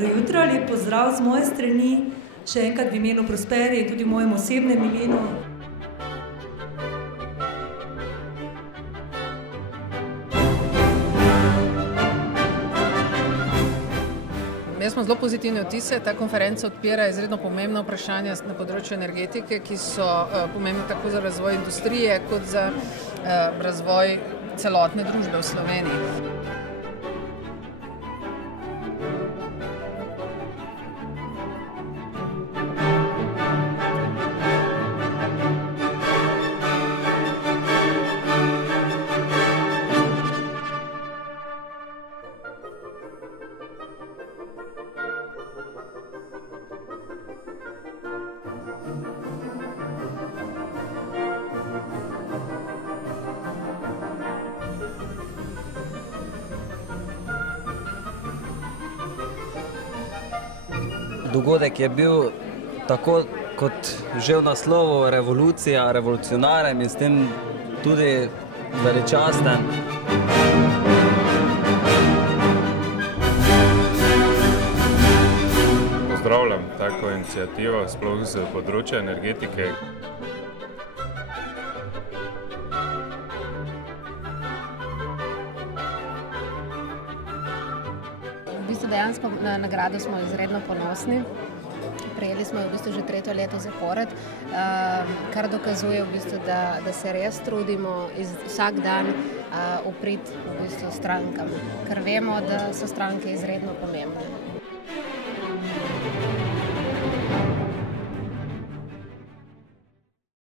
Dobro jutro, lep pozdrav z moje strani, še enkrat v imenu Prosperi in tudi v mojem osebnem imenu. Jaz smo zelo pozitivne vtise. Ta konferenca odpira izredno pomembna vprašanja na področju energetike, ki so pomembne tako za razvoj industrije, kot za razvoj celotne družbe v Sloveniji. Dogodek je bil tako kot že v naslovu revolucija, revolucionaren in s tem tudi veličasten. Pozdravljam tako inicijativo, sploh z področja energetike. Dejansko na nagrado smo izredno ponosni. Prejeli smo v bistvu že 3. leto zapored, kar dokazuje v bistvu, da se res trudimo vsak dan v prid v bistvu strankam, ker vemo, da so stranke izredno pomembne.